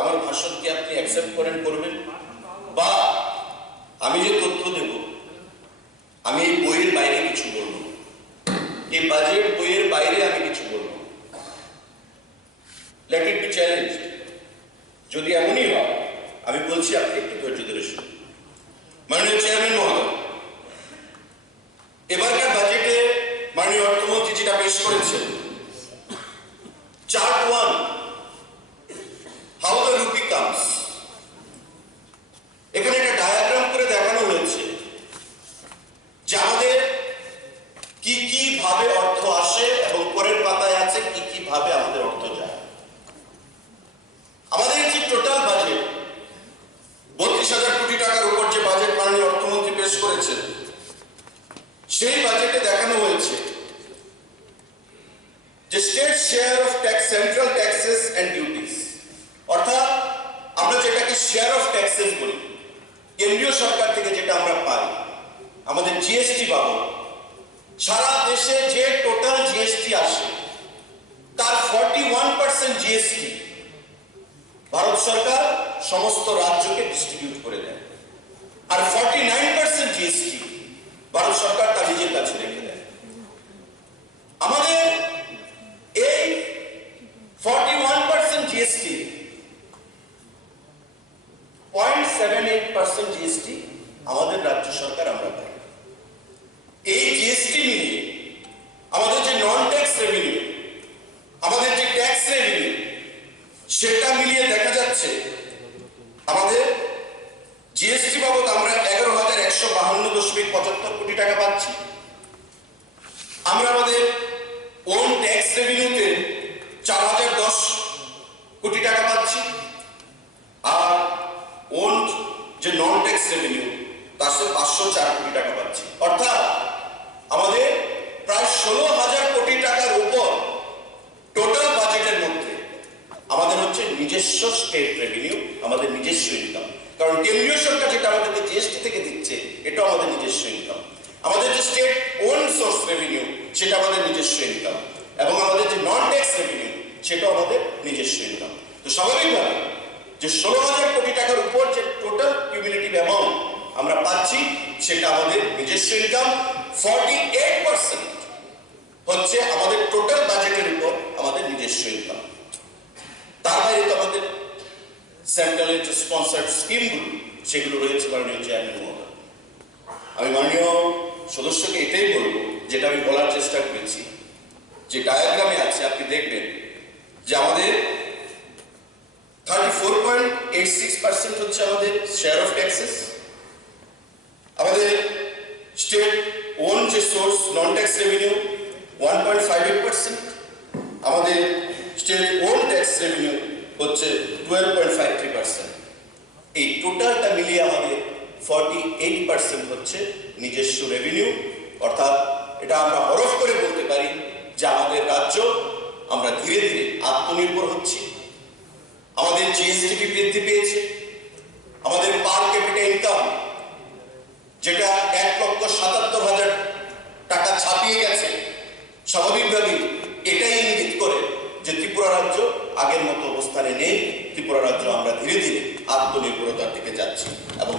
আমার ভাষণকে আপনি অ্যাকসেপ্ট করবেন, বা আমি যে তথ্য দেব আমি এই বইয়ের বাইরে কিছু বলবো, এই বাজেট বইয়ের বাইরে আমি কিছু বলবো। Let it be challenge. যদি এমনই হয়, আমি বলছি আপনি একটু ধৈর্য ধরে শুনুন। মাননীয় চেয়ারম্যান মহোদয়, এবারকার বাজেটে মাননীয় অর্থমন্ত্রী যেটা পেশ করেছেন, chart 1, how the rupee comes, এখানে একটা ডায়াগ্রাম করে দেখানো হয়েছে যে আমাদের কি কি ভাবে অর্থ আসে এবং পরের পাতায় আছে কি কি ভাবে আমাদের অর্থ যায়। আমাদের যে টোটাল বাজেট 32,000 কোটি টাকার উপর যে বাজেট মাননীয় অর্থমন্ত্রী পেশ করেছেন, সেই বাজেটে দেখানো হয়েছে যে state share of tax, central taxes and duties, অর্থাৎ আমরা যেটাকে শেয়ার অফ ট্যাক্সেস বলি, কেন্দ্রীয় সরকার থেকে যেটা আমরা পাই, আমাদের জিএসটি বাবদ সারা দেশে যে টোটাল জিএসটি আসে তার 41% জিএসটি ভারত সরকার সমস্ত রাজ্যকে ডিস্ট্রিবিউট করে দেয়, আর 49% জিএসটি ভারত সরকার তার নিজের কাছে রেখে দেয়। আমাদের এই 41% জিএসটি 0.78% জিএসটি আমাদের রাজ্য সরকার আমরা পাই। এই জিএসটি মিলিয়ে আমাদের যে নন ট্যাক্স রেভিনিউ, আমাদের যে ট্যাক্স রেভিনিউ, সেটা মিলিয়ে দেখা যাচ্ছে আমাদের জিএসটি বাবদ আমরা 11,152.75 কোটি টাকা পাচ্ছি। আমরা আমাদের ওন ট্যাক্স রেভিনিউতে 4,010 কোটি টাকা পাচ্ছি, আর ওন যে নন ট্যাক্স রেভিনিউ তার সাথে 504 কোটি টাকা পাচ্ছি। অর্থাৎ আমাদের প্রায় 16,000 কোটি টাকার উপর টোটাল বাজেটের মধ্যে আমাদের হচ্ছে নিজস্ব স্টেট রেভিনিউ, আমাদের নিজস্ব ইনকাম। কারণ কেন্দ্রীয় সরকার যেটা আমাদেরকে জিএসটি থেকে দিচ্ছে, এটা আমাদের নিজস্ব ইনকাম। আমাদের যে স্টেট ওন সোর্স রেভিনিউ, সেটা আমাদের নিজস্ব ইনকাম, এবং আমাদের যে নন ট্যাক্স রেভিনিউ, সেটাও আমাদের নিজস্ব ইনকাম। তো স্বাভাবিকভাবে যে 16,000 কোটি টাকার উপর যে টোটাল কিউমুলেটিভ অ্যামাউন্ট আমরা পাচ্ছি, সেটা আমাদের নিজস্ব ইনকাম। 48% হচ্ছে আমাদের টোটাল বাজেটের উপর আমাদের নিজস্ব ইনকাম। তার বাইরে তো আমাদের সেন্ট্রাল স্পন্সার্ড স্কিমগুলো, সেগুলো রয়েছে মাননীয় চেয়ারম্যান মহোদয়। আমি মাননীয় সদস্যকে এটাই বলবো, যেটা আমি বলার চেষ্টা করেছি, যে ডায়াগ্রামে আছে আপনি দেখবেন যে আমাদের 34.86% হচ্ছে আমাদের শেয়ার অফ ট্যাক্সেস, আমাদের স্টেট ওন যে সোর্স নন ট্যাক্স রেভিনিউ 1.58%, আমাদের স্টেট ওন ট্যাক্স রেভিনিউ হচ্ছে 12.53%। এই টোটালটা মিলিয়ে আমাদের 48% হচ্ছে নিজস্ব রেভিনিউ। অর্থাৎ এটা আমরা হরফ করে বলতে পারি যে আমাদের রাজ্য আমরা ধীরে ধীরে আত্মনির্ভর হচ্ছি। আমাদের জিএসটি বৃদ্ধি পেয়েছে, আমাদের পার ক্যাপিটা ইনকাম যেটা 1,77,000 টাকা ছাপিয়ে গেছে, স্বাভাবিকভাবেই এটাই ইঙ্গিত করে যে ত্রিপুরা রাজ্য আগের মতো অবস্থানে নেই। ত্রিপুরা রাজ্য আমরা ধীরে ধীরে আত্মনির্ভরতার দিকে যাচ্ছি এবং